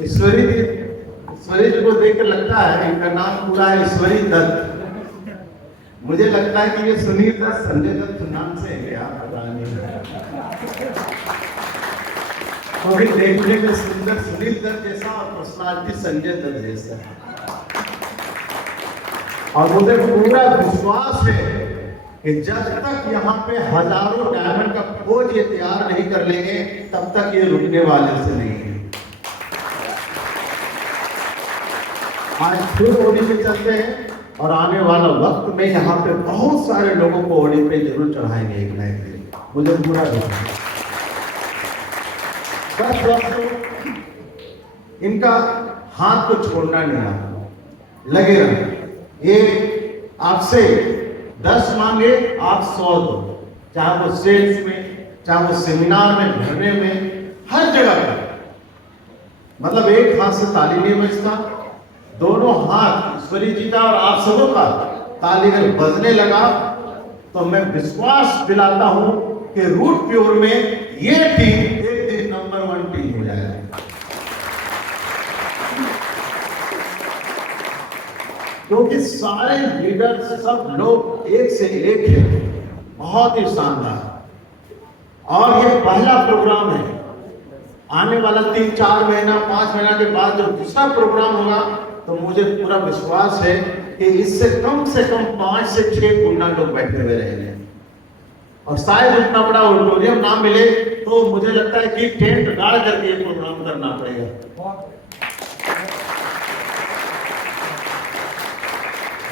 ईश्वरी जी को देखकर लगता है इनका नाम पूरा है ईश्वरी दत्त। मुझे लगता है कि ये सुनील दत्त संजय दत्त नाम से है क्या, पता नहीं। तो देखने में सुंदर सुनील दत्त जैसा और पर्सनालिटी संजय दत्त जैसा, और मुझे पूरा विश्वास है कि जब तक यहाँ पे हजारों डायमंड का खोज ये तैयार नहीं कर लेंगे तब तक ये रुकने वाले से नहीं है। आज फिर ओडी पे चलते हैं और आने वाला वक्त में यहाँ पे बहुत सारे लोगों को ओडी पे जरूर चढ़ाएंगे एक ना एक दिन, मुझे पूरा विश्वास। बस दोस्तों, इनका हाथ को छोड़ना नहीं, आप लगे रहना। ये आपसे 10 मांगे आप 100 दो, चाहे वो सेल्स में, चाहे वो सेमिनार में, धरने में, हर जगह पर। मतलब एक हाथ से ताली नहीं बजता, दोनों हाथ ईश्वरी जी का और आप सबों का ताली अगर बजने लगा तो मैं विश्वास दिलाता हूं कि रूट प्योर में ये टीम एक दिन नंबर 1 टीम हो जाएगी। क्योंकि सारे लीडर सब लोग एक से एक है, बहुत ही शानदार। और ये पहला प्रोग्राम है, आने वाला 3-4 महीना 5 महीना के बाद जब दूसरा प्रोग्राम होगा तो मुझे पूरा विश्वास है कि इससे कम से कम 5 से 6 गुना लोग बैठे हुए रहेंगे, और शायद उतना बड़ा ऑडिटोरियम ना मिले तो मुझे लगता है कि टेंट गाड़ करके ये प्रोग्राम करना पड़ेगा।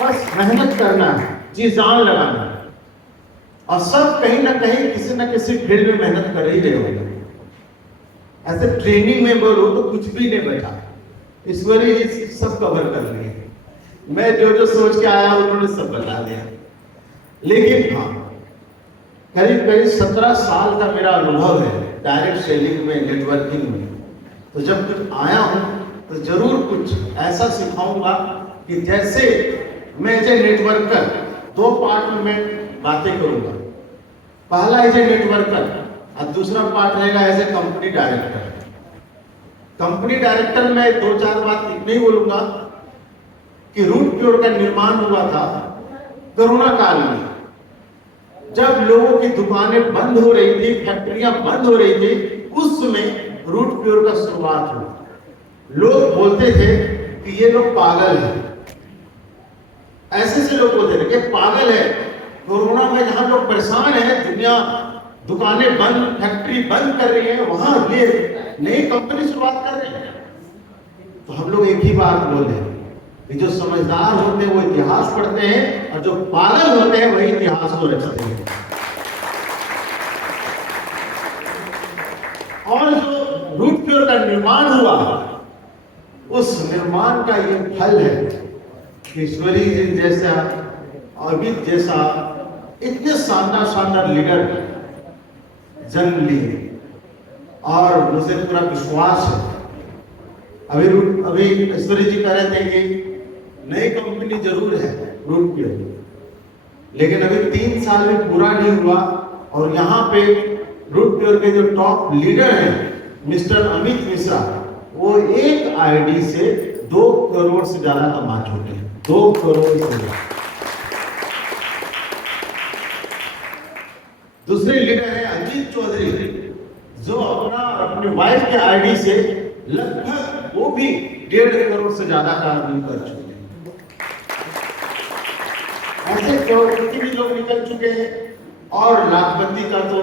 बस मेहनत करना है, जी जान लगाना है, और सब कहीं ना कहीं किसी न किसी फील्ड में मेहनत कर ही रहे होंगे। ऐसे ट्रेनिंग में बोलो तो कुछ भी नहीं बचा, ईश्वरी सब कवर कर लिए। मैं जो सोच के आया उन्होंने सब बता दिया। लेकिन हाँ, करीब 17 साल का मेरा अनुभव है डायरेक्ट सेलिंग में, नेटवर्किंग में। तो जब कुछ आया हूं तो जरूर कुछ ऐसा सिखाऊंगा कि जैसे मैं एज ए नेटवर्कर 2 पार्ट में मैं बातें करूंगा। पहला एज ए नेटवर्कर और दूसरा पार्ट रहेगा as a company director. Company director में 2-4 बात इतनी ही बोलूंगा कि रूट प्योर का निर्माण हुआ था कोरोना काल में, जब लोगों की दुकानें बंद हो रही थी, फैक्ट्रियां बंद हो रही थी, उस समय रूट प्योर का शुरुआत हुआ। लोग बोलते थे कि ये लोग पागल हैं, ऐसे लोग बोलते थे कि पागल है, कोरोना में जहां लोग परेशान है, दुनिया दुकानें बंद, फैक्ट्री बंद कर रही है, वहां ये नई कंपनी शुरुआत कर रही है। तो हम लोग एक ही बात बोले कि जो समझदार होते हैं वो इतिहास पढ़ते हैं, और जो पागल होते हैं वही इतिहास को रचते हैं। और जो रूट प्योर का निर्माण हुआ, उस निर्माण का ये फल है कि ईश्वरी जी जैसा, अमित जैसा इतने शानदार लीडर जन्म लिए, और मुझे पूरा विश्वास है। अभी ईश्वरी जी कह रहे थे कि नई कंपनी जरूर है रूट प्योर, लेकिन अभी 3 साल भी पूरा नहीं हुआ, और यहाँ पे रूट प्योर के जो टॉप लीडर हैं मिस्टर अमित मिश्रा, वो एक आईडी से 2 करोड़ से ज्यादा कमा चुके हैं। 2 करोड़ से ज्यादा। दूसरे लीडर है अजीत चौधरी, जो अपनी वाइफ के आईडी से लगभग वो भी 1.5 करोड़ से ज्यादा का अर्निंग कर चुके हैं। ऐसे करोड़पति भी लोग निकल चुके हैं, और लाखपति का तो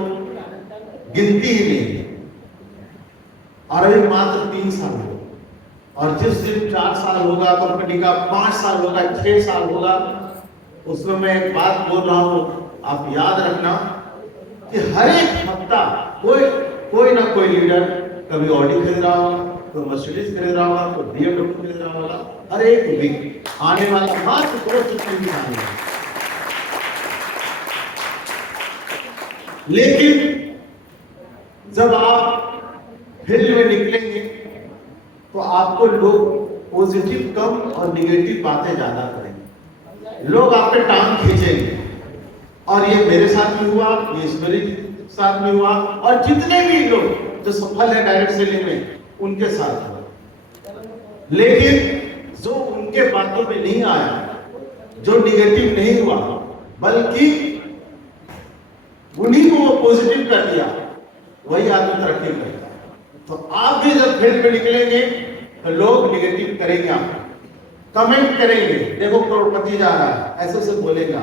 गिनती ही नहीं है। और अभी मात्र 3 साल हो, और जिस दिन 4 साल होगा कंपनी का, 5 साल होगा, 6 साल होगा, उसमें मैं एक बात बोल रहा हूं, आप याद रखना कि हर एक हफ्ता कोई ना कोई लीडर कभी ऑडी खरीद रहा होगा, कोई मर्सिडीज खरीद रहा होगा, कोई BMW खरीद रहा होगा। हर एक वीक आने वाला मात्र 2 से 3 दिन। लेकिन जब आप फील्ड में निकलेंगे तो आपको लोग पॉजिटिव कम और निगेटिव बातें ज्यादा करेंगे, लोग आपके टांग खींचेंगे। और ये मेरे साथ भी हुआ, ये ईश्वरी साथ में हुआ, और जितने भी लोग जो सफल है डायरेक्ट सेलिंग में उनके साथ हुआ। लेकिन जो उनके बातों में नहीं आया, जो निगेटिव नहीं हुआ, बल्कि उन्हीं को वो पॉजिटिव कर दिया, वही आदमी तरक्की करेगा। तो आप भी जब फील्ड में निकलेंगे तो लोग निगेटिव करेंगे, आपको कमेंट करेंगे, देखो करोड़पति जा रहा है, ऐसे से बोलेगा,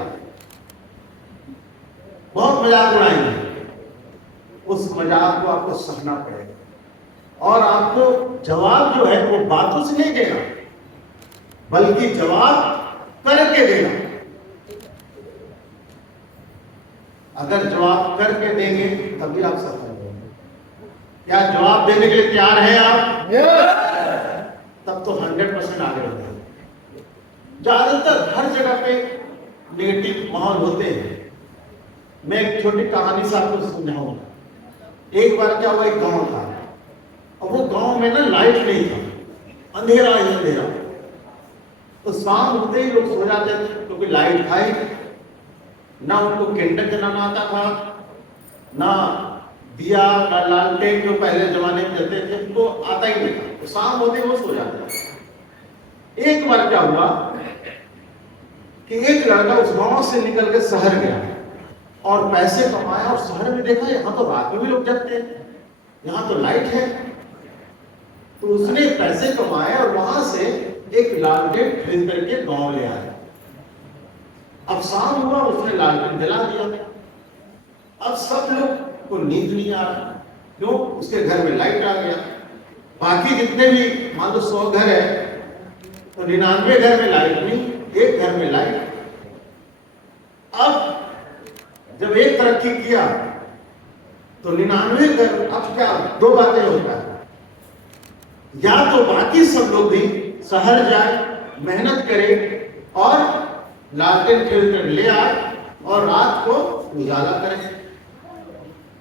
बहुत मजाक उड़ाएंगे। उस मजाक को आपको सहना पड़ेगा, और आपको जवाब जो है वो बातों से नहीं देना, बल्कि जवाब करके देना। अगर जवाब करके देंगे तभी आप सफल होंगे। क्या जवाब देने के लिए तैयार हैं आप? तब तो 100% आगे बढ़ेंगे। ज्यादातर हर जगह पे नेगेटिव माहौल होते हैं। मैं एक छोटी कहानी से आपको समझाऊंगा। एक बार क्या हुआ, एक गांव था, और वो गांव में ना लाइट नहीं था, अंधेरा ही अंधेरा। तो शाम होते ही लोग सो जाते थे, क्योंकि लाइट था ही, ना उनको कैंडल जलाना आता था, ना दिया, ना लालटेन जो पहले जमाने में जलते थे, उनको आता ही नहीं था। तो शाम होते ही वो सो जाते थे। एक बार क्या हुआ कि एक लड़का उस गांव से निकल के शहर गया और पैसे कमाया, और शहर में देखा यहाँ तो रात में भी लोग जगते हैं, यहाँ तो लाइट है। तो उसने पैसे कमाए और वहां से एक लालटेन खरीद करके गांव ले आया। अब शाम हुआ, उसने लालटेन जला दिया। अब सब लोग को नींद नहीं आ रहा, क्यों? उसके घर में लाइट आ गया। बाकी जितने भी मान लो 100 घर है, तो 99 घर में लाइट नहीं, एक घर में लाइट। अब जब एक तरक्की किया तो 99 घर, अब क्या दो बातें होता है, या तो बाकी सब लोग भी शहर जाए, मेहनत करे और लालटेन खरीद कर ले आए और रात को उजाला करें।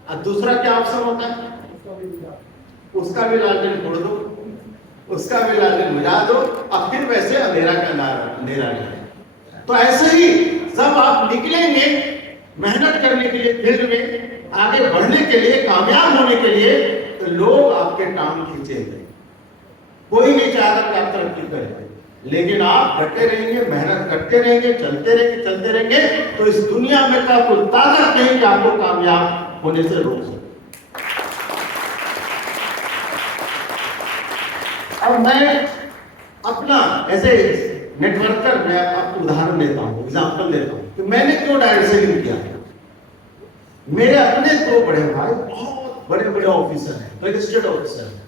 और दूसरा क्या ऑप्शन होता है, उसका भी लालटेन फोड़ दो, उसका भी लालटेन बुझा दो, और फिर वैसे अंधेरा का अंधेरा नहीं। तो ऐसे ही जब आप निकलेंगे मेहनत करने के लिए, फील्ड में आगे बढ़ने के लिए, कामयाब होने के लिए, तो लोग आपके टांग खींचेंगे। कोई नहीं चाहता कि आप तरक्की करें, लेकिन आप डटे रहेंगे, मेहनत करते रहेंगे, चलते रहेंगे, तो इस दुनिया में का कोई ताकत नहीं कि आपको कामयाब होने से रोक सके। अब मैं अपना ऐसे नेटवर्कर मैं आपको उदाहरण देता हूँ, एग्जाम्पल देता हूँ कि मैंने क्यों डायरेक्ट सेलिंग किया। मेरे अपने 2 बड़े भाई बहुत बड़े बड़े ऑफिसर हैं, रजिस्टर्ड ऑफिसर हैं,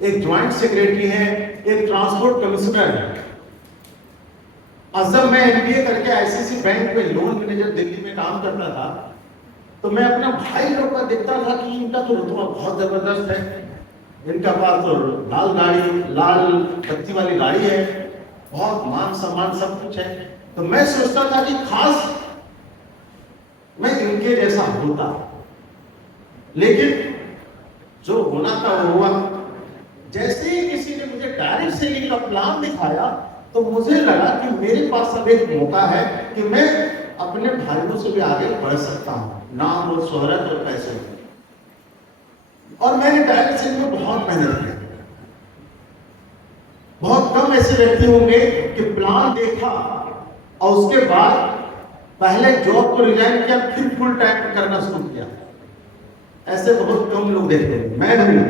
एक ज्वाइंट सेक्रेटरी है, एक ट्रांसपोर्ट कमिश्नर है। और जब मैं एमबीए करके आईसीसी बैंक में लोन मैनेजर दिल्ली में काम करता था, तो मैं अपना भाई लोग का देखता था कि इनका तो रुतबा बहुत जबरदस्त है, इनका पास तो लाल गाड़ी, लाल बत्ती वाली गाड़ी है, बहुत मान सम्मान सब कुछ है। तो मैं सोचता था कि खास मैं इनके जैसा होता, लेकिन जो होना था वो हुआ। जैसे ही किसी ने मुझे डायरेक्ट सेलिंग का प्लान दिखाया, तो मुझे लगा कि मेरे पास अब एक मौका है कि मैं अपने भाइयों से भी आगे बढ़ सकता हूँ, नाम और शोहरत और पैसे। और मैंने डायरेक्ट सेलिंग में बहुत मेहनत की। बहुत कम ऐसे व्यक्ति होंगे कि प्लान देखा और उसके बाद पहले जॉब को रिजाइन किया, फिर फुल टाइम करना शुरू किया। ऐसे बहुत कम लोग देखते हैं। मैं हूं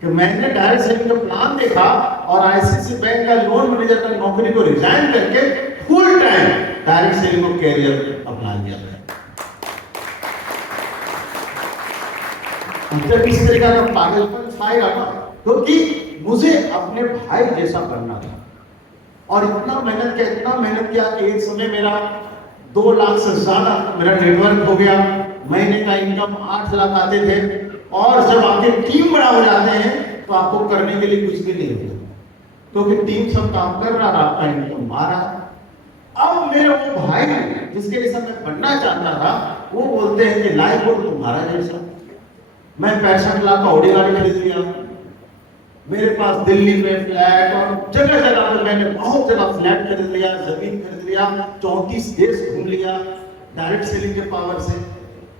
कि मैंने डायरेक्ट सेलिंग का प्लान देखा और आईसीसी बैंक का लोन मैनेजर का नौकरी को रिजाइन करके फुल टाइम डायरेक्ट सेलिंग को कैरियर अपना लिया। जब इस तरीका का पागलपन आएगा ना, क्योंकि मुझे अपने भाई जैसा करना था, और इतना मेहनत किया कि एक समय मेरा 2 लाख से ज्यादा मेरा नेटवर्क हो गया, महीने का इनकम 8 लाख आते थे। और जब आपकी टीम बड़ा हो जाते हैं तो आपको करने के लिए कुछ भी नहीं होता, क्योंकि टीम सब काम कर रहा, आपका इनकम आ रहा। अब मेरे वो भाई जिसके जैसा मैं बनना चाहता था, वो बोलते हैं कि लाइफ हो तुम्हारा जैसा। मैं 65 लाख का ऑडी गाड़ी खरीद लिया, मेरे पास दिल्ली में फ्लैट, और जगह जगह पे मैंने बहुत जगह फ्लैट खरीद लिया, जमीन खरीद लिया, 34 देश घूम लिया डायरेक्ट सेलिंग के पावर से।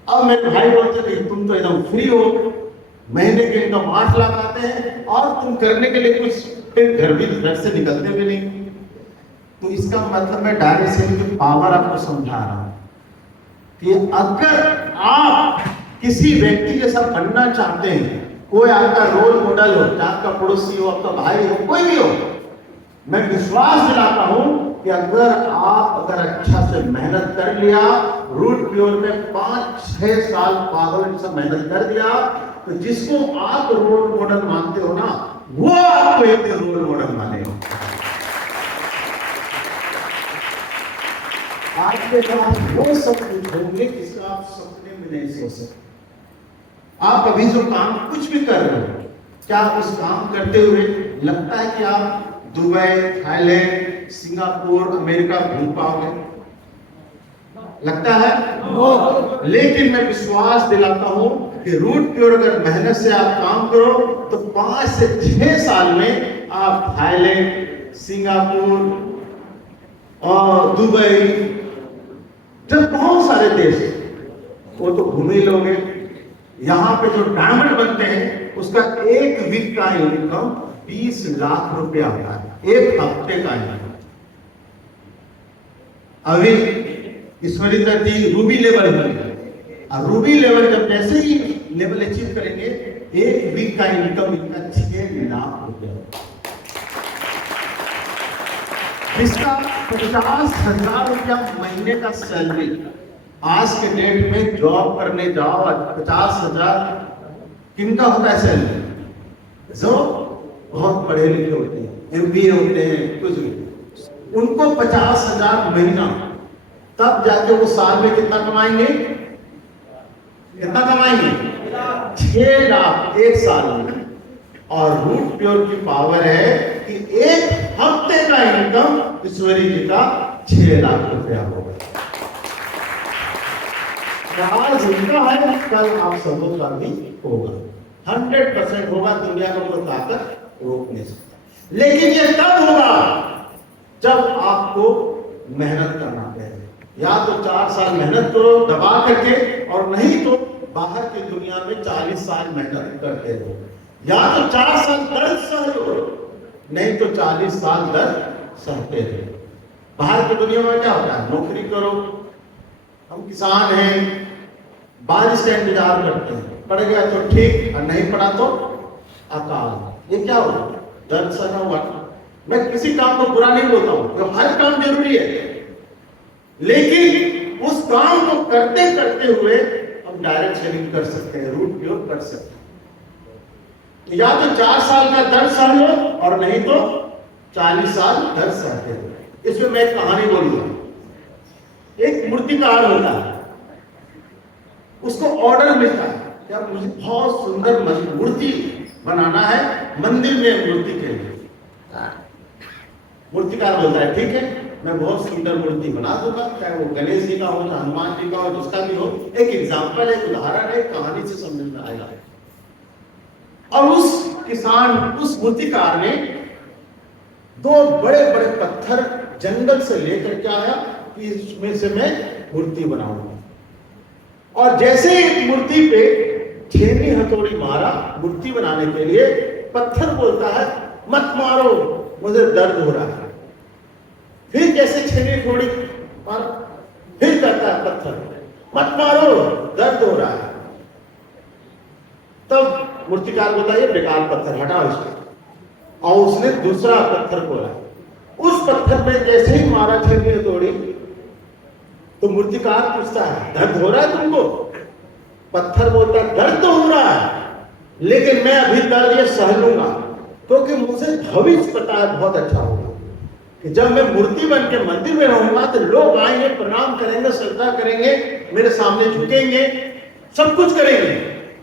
अब मेरे भाई बोलते थे तुम तो एकदम फ्री हो, महीने के इनकम 8 लाख आते हैं और तुम करने के लिए कुछ फिर घर से निकलते भी नहीं। तो इसका मतलब मैं डायरेक्ट सेलिंग की पावर आपको समझा रहा हूं कि अगर आप किसी व्यक्ति जैसा बनना चाहते हैं, कोई आपका रोल मॉडल हो, चाहे आपका पड़ोसी हो, आपका भाई हो, कोई भी हो, मैं विश्वास दिलाता हूं कि अगर अच्छा से मेहनत कर लिया, रूट प्योर में 5-6 साल पागल से मेहनत कर दिया, तो जिसको आप रोल मॉडल मानते हो ना, वो आपको एक रोल मॉडल मानेगा। आपके पास वो सब कुछ होंगे जिसका आप सपने में नहीं सोच सकते। आप अभी जो काम कुछ भी कर रहे हो, क्या उस काम करते हुए लगता है कि आप दुबई, थाईलैंड, सिंगापुर, अमेरिका घूम पाओगे? लगता है? लेकिन मैं विश्वास दिलाता हूं कि रूट प्योर अगर मेहनत से आप काम करो तो 5 से 6 साल में आप थाईलैंड, सिंगापुर और दुबई, जब बहुत सारे देश वो तो घूम ही लोगे। यहाँ पे जो डायमंड बनते हैं उसका एक वीक का इनकम 20 लाख रुपया होता है, एक हफ्ते का इनकम। अभी ईश्वरिता जी रूबी लेवल में, अब रूबी लेवल जब जैसे ही लेवल अचीव करेंगे, एक वीक का इनकम इनका 6 लाख रुपया, जिसका 50,000 रुपया महीने का सैलरी। आज के डेट में जॉब करने जाओ 50,000 किनका होता है सैलरी? जो बहुत पढ़े लिखे होते हैं, MBA होते हैं, कुछ भी, उनको 50,000 महीना, तब जाके वो साल में कितना कमाएंगे? कितना कमाएंगे? 6 लाख एक साल में। और रूट प्योर की पावर है कि एक हफ्ते का इनकम ईश्वरी जी का 6 लाख रुपया होगा। आज उनका है, कल आप सबों का भी होगा, 100% होगा। दुनिया को कोई ताकत रोक नहीं सकता। लेकिन ये तब होगा जब आपको मेहनत करना पड़ेगा। या तो 4 साल मेहनत करो दबा करके, और नहीं तो बाहर की दुनिया में 40 साल मेहनत करते रहो। या तो 4 साल दर्द सहो, नहीं तो 40 साल दर्द सहते रहो। बाहर की दुनिया में क्या होता है? नौकरी करो, हम किसान हैं, बारिश का इंतजार करते हैं, पड़ गया तो ठीक और नहीं पड़ा तो अकाल। ये क्या होगा? दर्द सहना हुआ। मैं किसी काम को बुरा नहीं बोलता हूं, तो हर काम जरूरी है, लेकिन उस काम को करते करते हुए हम डायरेक्ट सेलिंग कर सकते हैं, रूट प्योर कर सकते हैं। या तो 4 साल का दर्द सह लो, और नहीं तो 40 साल दर्द सहते हो। इसमें मैं एक कहानी बोलूंगा। एक मूर्तिकार होता है, उसको ऑर्डर मिलता है, क्या मुझे बहुत सुंदर मूर्ति बनाना है मंदिर में, मूर्ति के लिए। मूर्तिकार बोलता है ठीक है, मैं बहुत सुंदर मूर्ति बना दूंगा, चाहे वो गणेश जी का हो, चाहे हनुमान जी का हो, जिसका भी हो। एक एग्जाम्पल है, उदाहरण है, कहानी से समझ में आएगा। और उस किसान, उस मूर्तिकार ने 2 बड़े बड़े पत्थर जंगल से लेकर के आया कि इसमें से मैं मूर्ति बनाऊंगा। और जैसे एक मूर्ति पे छेनी हथौड़ी मारा मूर्ति बनाने के लिए, पत्थर बोलता है मत मारो, मुझे दर्द हो रहा है। फिर जैसे छेनी हथौड़ी मारा, फिर कहता है पत्थर मत मारो, दर्द हो रहा है। तब मूर्तिकार बोलता है ये बेकार पत्थर, हटाओ इसको। और उसने दूसरा पत्थर खोला, उस पत्थर पे जैसे ही मारा छेनी हथौड़ी, तो मूर्तिकार पूछता है दर्द हो रहा है तुमको? पत्थर बोलता है दर्द तो हो रहा है, लेकिन मैं अभी दर्द ये सह लूंगा, क्योंकि मुझे भविष्य पता है बहुत अच्छा होगा कि जब मैं मूर्ति बन के मंदिर में रहूंगा तो लोग आएंगे, प्रणाम करेंगे, श्रद्धा करेंगे, मेरे सामने झुकेंगे, सब कुछ करेंगे,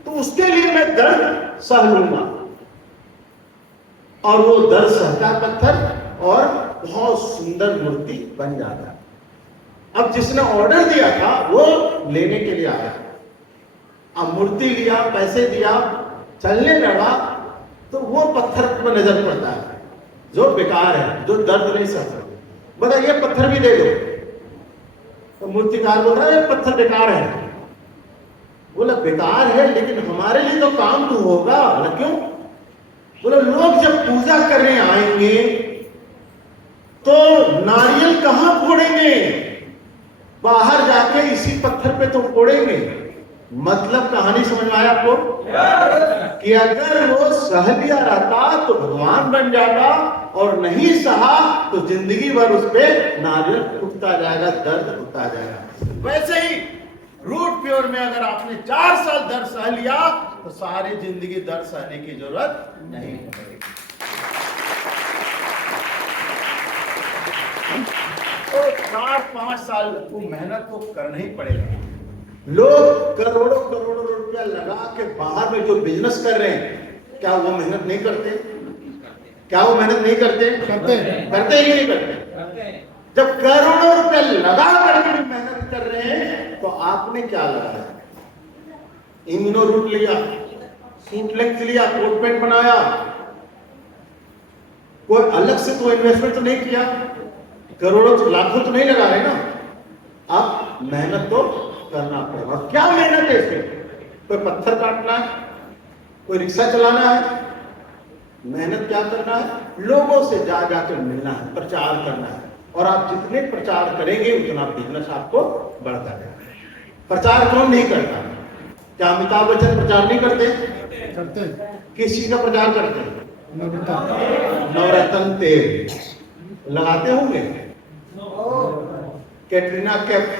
तो उसके लिए मैं दर्द सह लूंगा। और वो दर्द सहता पत्थर और बहुत सुंदर मूर्ति बन जाता है। अब जिसने ऑर्डर दिया था वो लेने के लिए आया, अब मूर्ति लिया, पैसे दिया, चलने लगा, तो वो पत्थर पर नजर पड़ता है जो बेकार है, जो दर्द नहीं सहता। बोला ये पत्थर भी दे दो। तो मूर्तिकार बोलता है ये पत्थर बेकार है, बोला बेकार है, लेकिन हमारे लिए तो काम तो होगा। बोला क्यों? बोला लोग जब पूजा करने आएंगे तो नारियल कहां फोड़ेंगे? बाहर जाके इसी पत्थर पे तो फोड़ेंगे। मतलब कहानी समझ में आया आपको? कि अगर वो सह लिया रहता तो भगवान बन जाता, और नहीं सहा तो जिंदगी भर उस पे नारियल उठता जाएगा, दर्द उठता जाएगा। वैसे ही रूट प्योर में अगर आपने 4 साल दर्द सह लिया तो सारी जिंदगी दर्द सहने की जरूरत नहीं पड़ेगी। तो 4-5 साल को मेहनत तो करना ही पड़ेगा। लोग करोड़ों करोड़ों रुपया लगा के बाहर में जो बिजनेस कर रहे हैं, क्या वो मेहनत नहीं करते? क्या वो मेहनत नहीं करते? करते ही नहीं करते। जब करोड़ों रुपया लगा करके भी मेहनत कर रहे हैं तो आपने क्या लगाया? इम्यूनो रूट लिया, सूट लेंथ लिया, कोट पैंट बनाया, कोई अलग से तो इन्वेस्टमेंट तो नहीं किया, करोड़ों लाखों तो नहीं लगा रहे ना। अब मेहनत तो करना पड़ेगा। क्या मेहनत है इसमें? कोई पत्थर काटना है, कोई रिक्शा चलाना है। मेहनत क्या करना है? लोगों से जा जाकर मिलना है, प्रचार करना है। और आप जितने प्रचार करेंगे उतना बिजनेस आपको बढ़ता जाएगा। प्रचार कौन नहीं करता? क्या अमिताभ बच्चन प्रचार नहीं करते? करते। किस चीज का प्रचार करते हैं? नवरत्न तेल लगाते होंगे, कैटरीना कैफ,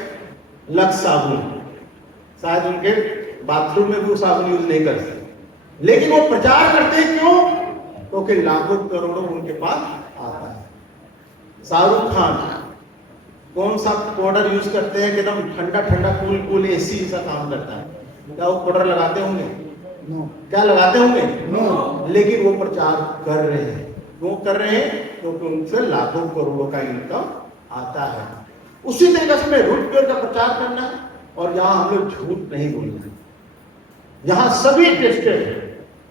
लक्स साबुन, शायद उनके बाथरूम में भी वो साबुन यूज नहीं करते, लेकिन वो प्रचार करते हैं। क्यों? क्योंकि लाखों करोड़ों उनके पास आता है। शाहरुख खान कौन सा पाउडर यूज करते हैं कि एकदम ठंडा ठंडा कूल कूल एसी सा काम करता है? क्या वो पाउडर लगाते होंगे? नो। क्या लगाते होंगे? नो। लेकिन वो प्रचार कर रहे हैं। क्यों कर रहे हैं? क्योंकि उनसे लाखों करोड़ों का इनकम आता है। उसी तरीके से रूट प्योर का प्रचार करना है। और यहाँ हम लोग झूठ नहीं बोलना। यहाँ सभी टेस्टेड है,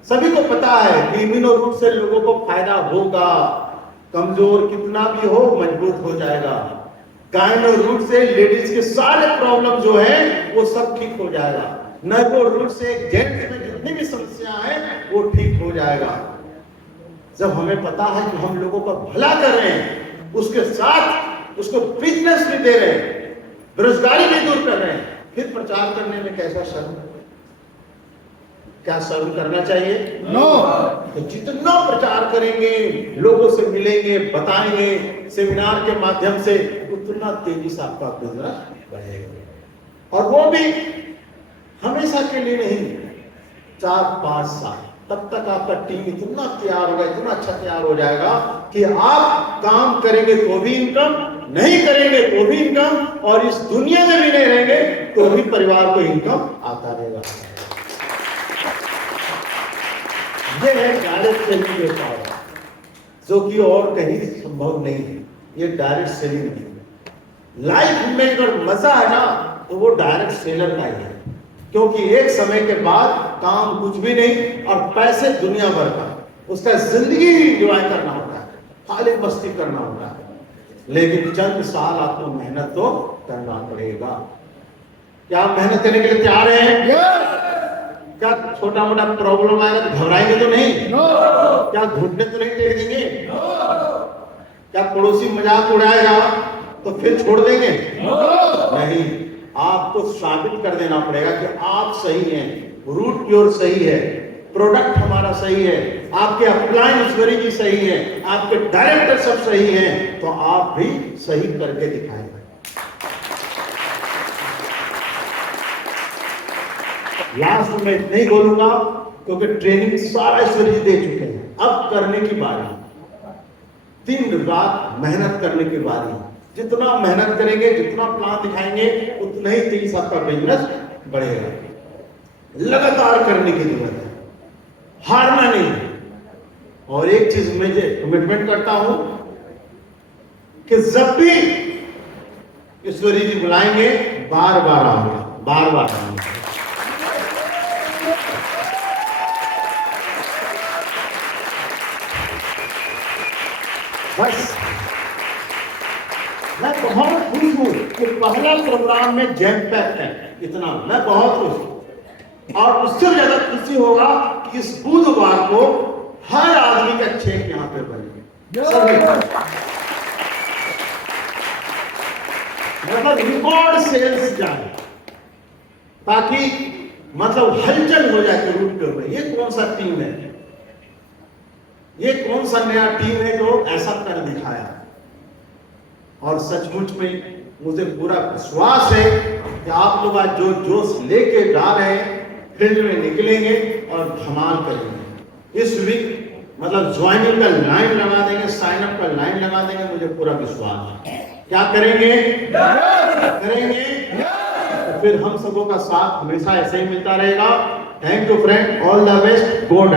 सभी को पता है कि इम्यूनो रूट से लोगों को फायदा होगा। कमजोर कितना भी हो मजबूत हो जाएगा। गायनो रूट से लेडीज के सारे प्रॉब्लम जो है वो सब ठीक हो जाएगा। नर्वो रूट से जेंट्स में जितनी भी समस्या है वो ठीक हो जाएगा। जब हमें पता है कि हम लोगों का भला कर रहे हैं, उसके साथ उसको बिजनेस भी दे रहे हैं, बेरोजगारी भी दूर कर रहे हैं, फिर प्रचार करने में कैसा शर्म? क्या शर्म करना चाहिए? नो। तो जितना प्रचार करेंगे, लोगों से मिलेंगे, बताएंगे सेमिनार के माध्यम से, उतना तेजी से आपका बिजनेस बढ़ेगा। और वो भी हमेशा के लिए नहीं, 4-5 साल तब तक आपका टीम इतना तैयार होगा, इतना अच्छा तैयार हो जाएगा कि आप काम करेंगे तो भी इनकम, नहीं करेंगे तो भी इनकम, और इस दुनिया में भी नहीं रहेंगे तो भी परिवार को इनकम आता रहेगा। ये है डायरेक्ट सेलिंग के पावर, जो कि और कहीं संभव नहीं है। ये डायरेक्ट सेलिंग है। लाइफ में अगर मजा है ना तो वो डायरेक्ट सेलर का ही है। क्योंकि एक समय के बाद काम कुछ भी नहीं और पैसे दुनिया भर का, उसका जिंदगी ही एंजॉय करना होता है, खाली मस्ती करना होता है। लेकिन चंद साल आपको मेहनत तो करना पड़ेगा। क्या आप मेहनत करने के लिए तैयार हैं? क्या छोटा मोटा प्रॉब्लम आएगा तो घबराएंगे तो नहीं? क्या घुटने तो नहीं टेक देंगे? क्या पड़ोसी मजाक उड़ाएगा तो फिर छोड़ देंगे? नहीं। आपको साबित कर देना पड़ेगा कि आप सही हैं, रूट प्योर सही है, प्रोडक्ट हमारा सही है, आपके अपलाइन ईश्वरी जी सही है, आपके डायरेक्टर सब सही हैं, तो आप भी सही करके दिखाएंगे। लास्ट में नहीं बोलूंगा क्योंकि ट्रेनिंग सारा ईश्वरी जी दे चुके हैं। अब करने की बारी, दिन रात मेहनत करने की बारी। जितना मेहनत करेंगे, जितना प्लान दिखाएंगे, उतना ही तेजी आपका बिजनेस बढ़ेगा। लगातार करने की जरूरत है, हारना नहीं। और एक चीज मैं कमिटमेंट करता हूं कि जब भी ईश्वरी जी बुलाएंगे बार बार आऊंगा, बार बार आऊंगा। बस मैं बहुत खुश हूं कि पहला प्रोग्राम में जैम पैक है। इतना मैं बहुत खुश हूं और उससे ज्यादा खुशी होगा कि इस बुधवार को हर आदमी का चेक यहाँ पे बनेगा, मतलब रिकॉर्ड सेल्स जाए, ताकि मतलब हलचल हो जाए कि रूट के ऊपर ये कौन सा टीम है, ये कौन सा नया टीम है जो ऐसा कर दिखाया। और सचमुच में मुझे पूरा विश्वास है कि आप लोग आज जो जोश लेके जा रहे हैं, फील्ड में निकलेंगे और धमाल करेंगे। इस वीक मतलब ज्वाइनिंग का लाइन लगा देंगे, साइन अप का लाइन लगा देंगे, मुझे पूरा विश्वास है। क्या करेंगे? करेंगे। तो फिर हम सबों का साथ हमेशा ऐसे ही मिलता रहेगा। Thank you friend, all the best, go.